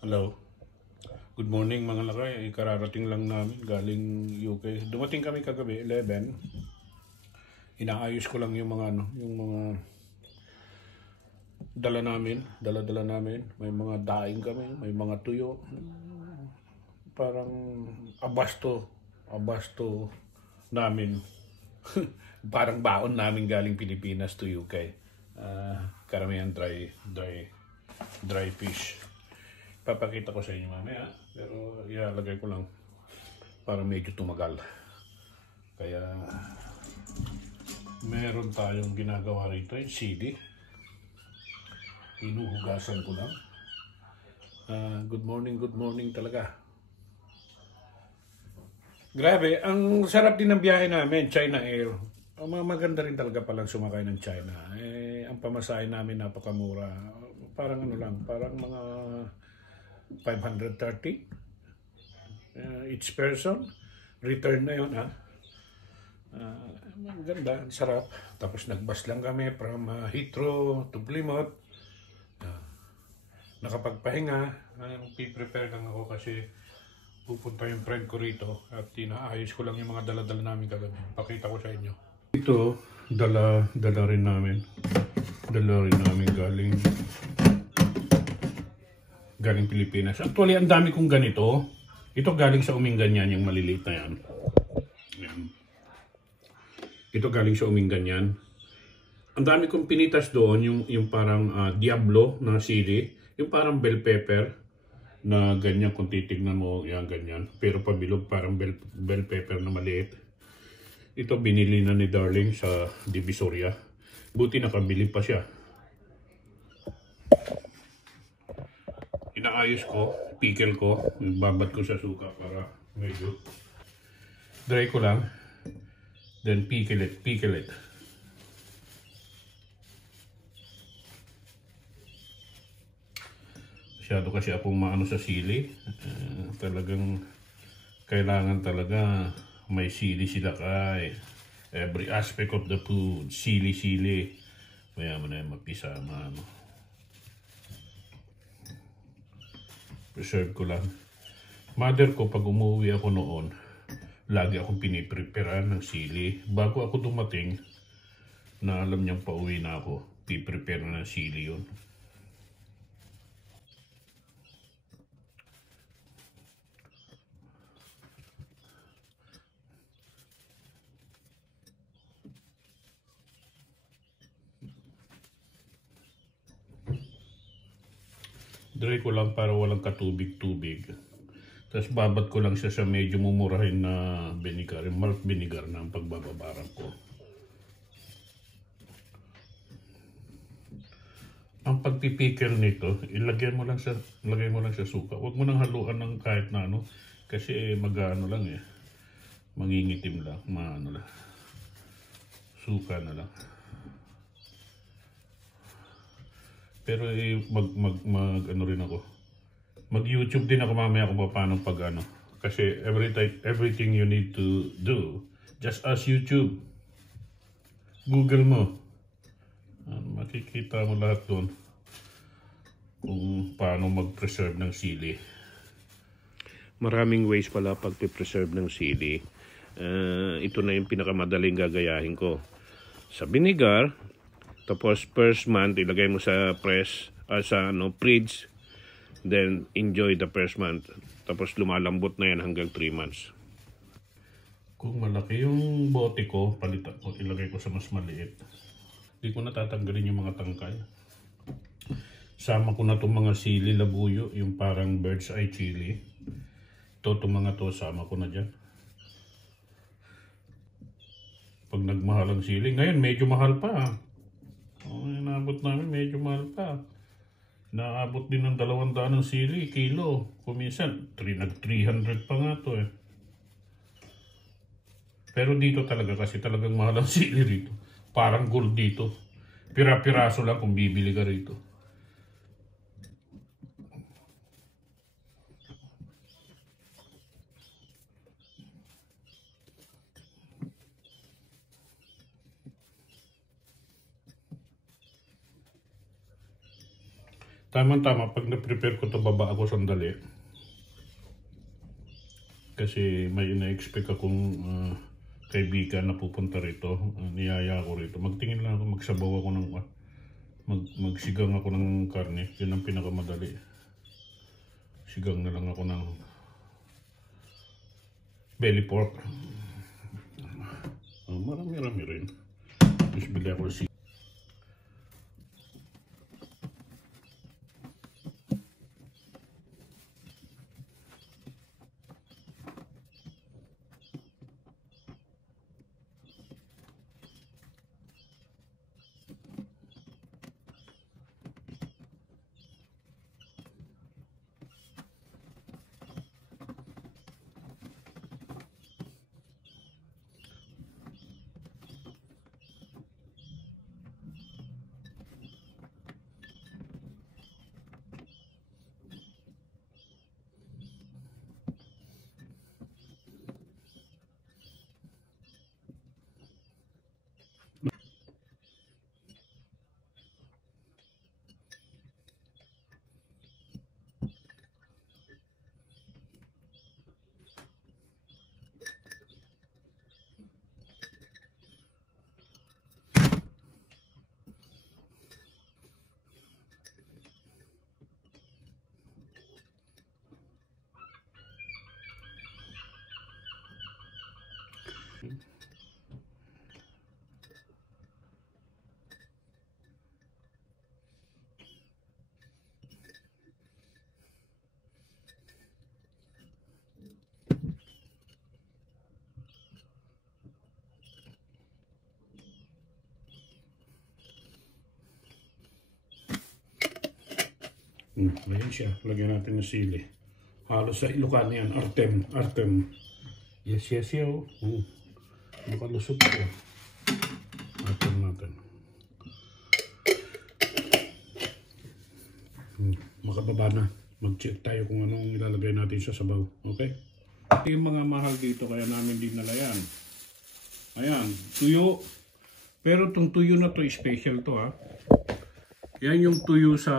Hello. Good morning mga lakay. Kararating lang namin galing UK. Dumating kami kagabi 11. Inaayos ko lang yung mga yung mga dala-dala namin. May mga daing kami, may mga tuyo. Parang abasto namin. Parang baon namin galing Pilipinas to UK. Karamihan dry fish. Papakita ko sa inyo mamaya, pero ilalagay ko lang para medyo tumagal. Kaya meron tayong ginagawa rito, yung sili. Inuhugasan ko lang. Good morning talaga. Grabe, ang sarap din ng biyahe namin, China Air. Maganda rin talaga palang sumakay ng China. Ang pamasahe namin napakamura. Parang parang mga 530 each person. Return na yun, ha? Maganda, sarap. Tapos nagbus lang kami from Heathrow to Plymouth. Nakapagpahinga. Prepare lang ako kasi pupunta yung friend ko rito at inaayos ko lang yung mga dala-dala namin kagabi. Pakita ko sa inyo. Ito, dala rin namin. Galing Pilipinas. Actually, ang dami kong ganito. Ito galing sa Umingan yan, yung maliliit na yan. Yan. Ito galing sa Umingan yan. Ang dami kong pinitas doon, yung parang Diablo na sili. Yung parang bell pepper na ganyan kung titignan mo, yan ganyan. Pero pabilog parang bell pepper na maliit. Ito binili na ni Darling sa Divisoria. Buti nakabili pa siya. Inaayos ko, pickle ko, babad ko sa suka para medyo dry ko lang. Then pickle it. Masyado kasi akong maano sa sili. Talagang kailangan talaga may sili sila kay every aspect of the food. Sili. Kaya mo na yung mapisama. Preserve ko lang. Mother ko, pag umuwi ako noon, lagi akong pinipreparean ng sili. Bago ako dumating, na alam niyang pauwi na ako, piprepare na ng sili yun. Dry ko lang para walang katubig-tubig. Tapos babad ko lang siya sa medyo mumurahin na vinegar, malt vinegar na ang pagbababarang ko. Ang pagpipikil nito, lagay mo lang sa suka. Huwag mo nang haluan ng kahit na ano kasi mag-ano lang mangingitim lang, suka na lang. Pero ano rin ako. Mag-YouTube din ako mamaya kung paano kasi everything you need to do, just as YouTube. Google mo. Makikita mo lahat doon kung paano mag-preserve ng sili. Maraming ways pala pag-preserve ng sili. Ito na yung pinakamadaling gagayahin ko. Sa vinegar, tapos first month ilagay mo sa fridge. Then enjoy the first month. Tapos lumalambot na yan hanggang 3 months. Kung malaki yung bote ko, palitan ko, ilagay ko sa mas maliit. Hindi ko na tatanggalin yung mga tangkay. Sama ko na itong mga sili, labuyo, yung parang bird's eye chili. Itong mga to, sama ko na dyan. Pag nagmahal ang sili, ngayon medyo mahal pa. Inaabot namin, medyo mahal pa. Naabot din ng 200 ng sili, kilo. Kuminsan, nag-300 pa nga to . Pero dito talaga kasi talagang mahal ang sili rito. Parang gold dito. Pira-piraso lang kung bibili ka rito. Tama-tama, pag na-prepare ko to baba ako sandali. Kasi may ina-expect akong kaibigan na pupunta rito. Niyaya ako rito. Magtingin lang ako, magsabaw ako ng magsigang ako ng karne. Yun ang pinakamadali. Sigang na lang ako ng belly pork. Marami-rami rin. Tapos bili ako si ayan siya. Lagyan natin ng sili. Halos sa Ilocano yan. Artem. Yes, yo. Makalusot ko. Artem natin. Makababa na. Mag-check tayo kung anong ilalagay natin sa sabaw. Okay? Ito yung mga mahal dito kaya namin dinala yan. Ayan. Tuyo. Pero itong tuyo na to special to ha. Yan yung tuyo sa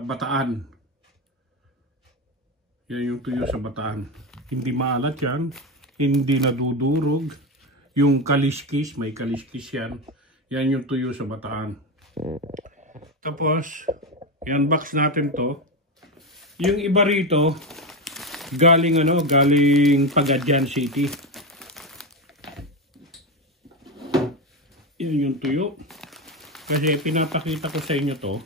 Bataan. Yan yung tuyo sa Bataan. Hindi maalat yan. Hindi nadudurog. Yung kaliskis, may kaliskis yan. Yan yung tuyo sa Bataan. Tapos, yan box natin to. Yung iba rito, galing Pagadian City. Yan yung tuyo. Kasi pinapakita ko sa inyo to.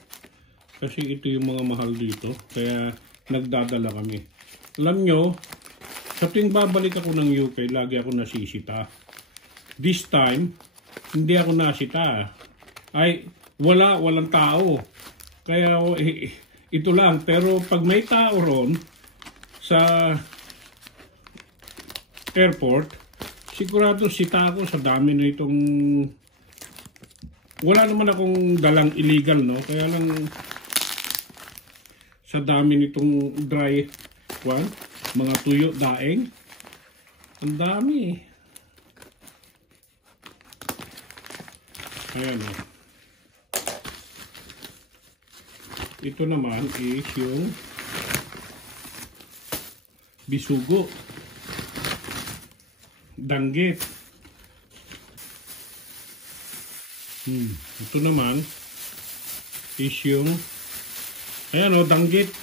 Kasi ito yung mga mahal dito. Kaya nagdadala kami. Alam nyo, sa tuwing babalik ako ng UK, lagi ako nasisita. This time, hindi ako nasita. Ay, walang tao. Kaya ito lang. Pero pag may tao ron sa airport, sigurado sita ako sa dami na itong wala naman akong dalang illegal, no? Kaya lang sa dami nitong dry mga tuyo, daing. Ang dami. Ayan, no? Ito naman is yung bisugo. Danggit. Ito naman is yung ayan o, danggit.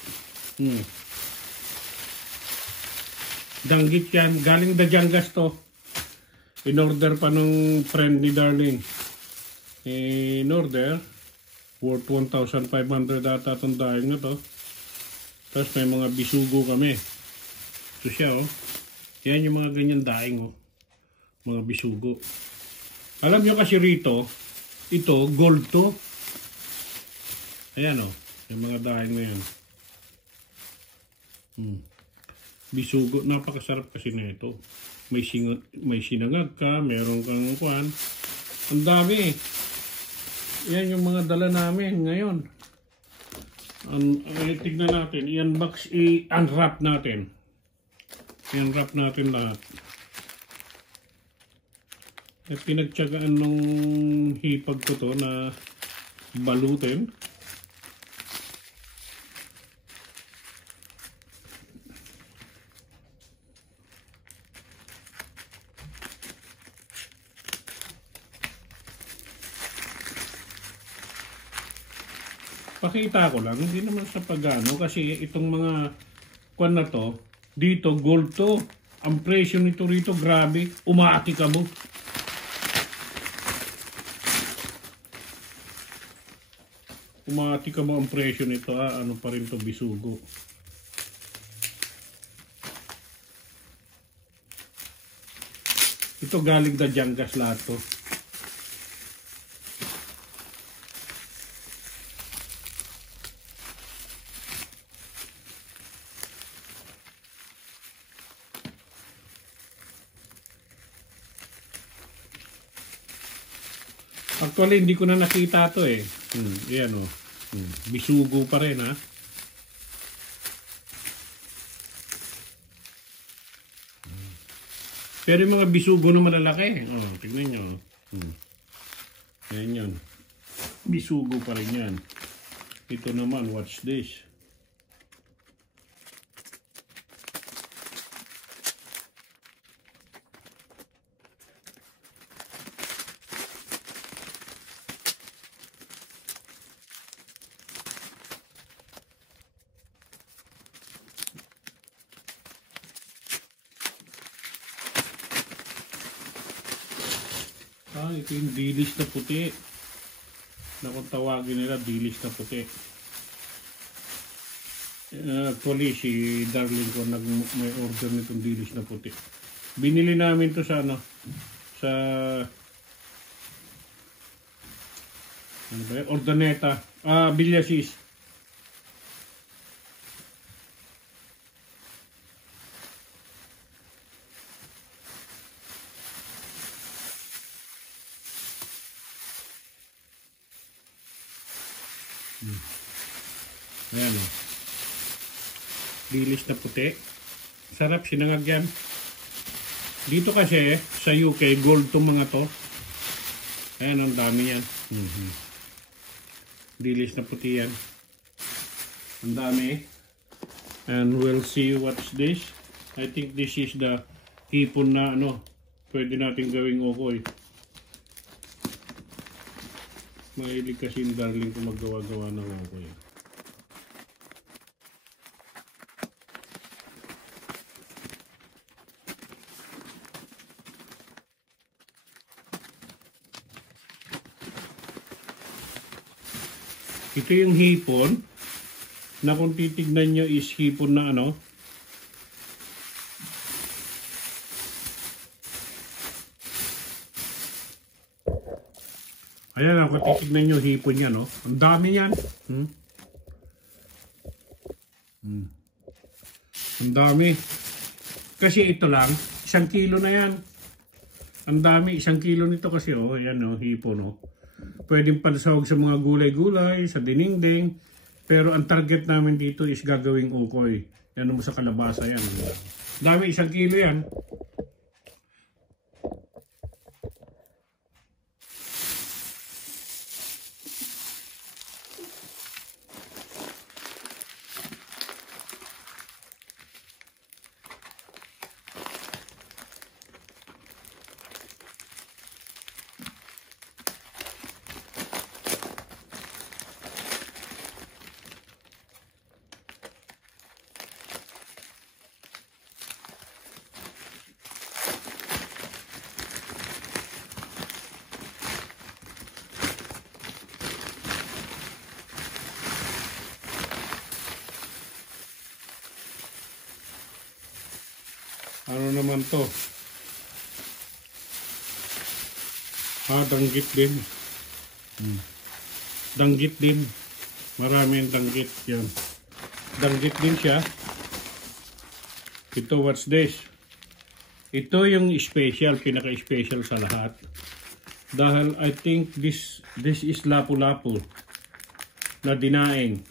Danggit yan. Galing Dajangas to. In order pa nung friend ni Darling. In order worth 1,500 ata itong daing na to. Tapos may mga bisugo kami. Ito siya o. Yan yung mga ganyan daing o. Mga bisugo. Alam nyo kasi rito, ito, gold to. Ayan o. Yung mga daing na yan. Bisugo. Napakasarap kasi na ito. May sinangag ka. Meron kang kuwan. Ang dami. Yan yung mga dala namin ngayon. Tignan natin. I-unbox, i-unwrap natin. I-unwrap natin lahat. Pinagtyagaan nung hipag ko to na balutin. Pakita ko lang, hindi naman sa pagano kasi itong mga kwan na to, dito gold to. Ang presyo nito rito, grabe, umaati ka mo. Umaati ka mo ang presyo nito, ano pa rin to, bisugo. Ito galing da Jangas lahat to. Actually, hindi ko na nakita to eh. Ayan o. Bisugo pa rin ha. Pero yung mga bisugo na malalaki. Oh, tignan nyo. Ayan yun. Bisugo pa rin yan. Ito naman, watch this. Ito yung dilis na puti. Na kung tawagin nila, dilis na puti. Actually, si Darling ko may order nitong dilis na puti. Binili namin to sa ano, sa ano ba yun? Ordaneta. Villasis. Ayan o. Dilis na puti. Sarap, sinangag yan. Dito kasi, sa UK, gold tong mga to. Ayan, ang dami yan. Dilis na puti yan. Ang dami. And we'll see what's this. I think this is the hipon na ano, pwede natin gawing okoy. Mahilig kasi yung Darling ko maggawa-gawa ng okoy. Ito yung hipon na kung titignan nyo is hipon na ano. Ayan lang, kung titignan nyo hipon yan, no? Ang dami yan. Ang dami. Kasi ito lang, 1 kilo na yan. Ang dami, 1 kilo nito kasi, oh, ayan, no, hipon, no. Pwedeng pansahog sa mga gulay-gulay, sa dinengdeng. Pero ang target namin dito is gagawing ukoy. Yan mo sa kalabasa yan. Dami, 1 kilo yan. Ano naman to? Danggit din. Danggit din. Maraming danggit yan. Danggit din siya. Ito, what's this? Ito yung special, pinaka-special sa lahat. Dahil I think this is lapu-lapu na dinaing.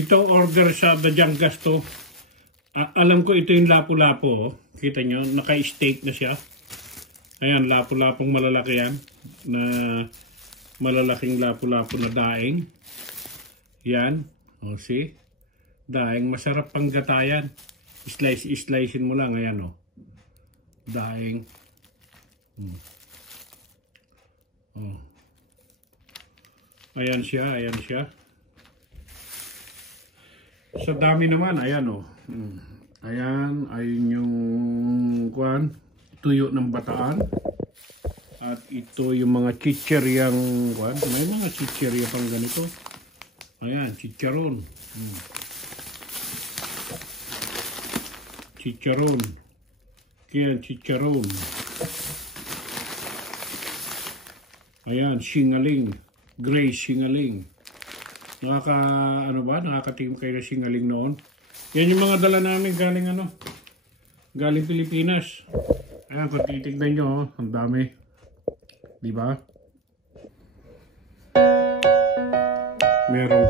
Ito order sa Bajangas to. Alam ko ito yung lapu-lapu. Oh. Kita nyo, naka-steak na siya. Ayan, lapu-lapong malalaki yan. Na malalaking lapu-lapu na daing. Yan. O, see? Daing. Masarap pang gatayan. Slice-slicein mo lang. Ayan, o. Daing. Oh. Ayan siya, ayan siya. Sa dami naman, ayan o. Ayan, ayun yung kuwan, tuyo ng bataan. At ito yung mga chicheryang kuwan. May mga chicherya pang ganito. Ayan, chicharon. Chicharon. Ayan, chicharon. Ayan, singaling. Gray singaling. Nakakatingin kayo na singaling noon. Yan yung mga dala namin galing galing Pilipinas. Ayan, kung titignan nyo, ang dami. Diba? Meron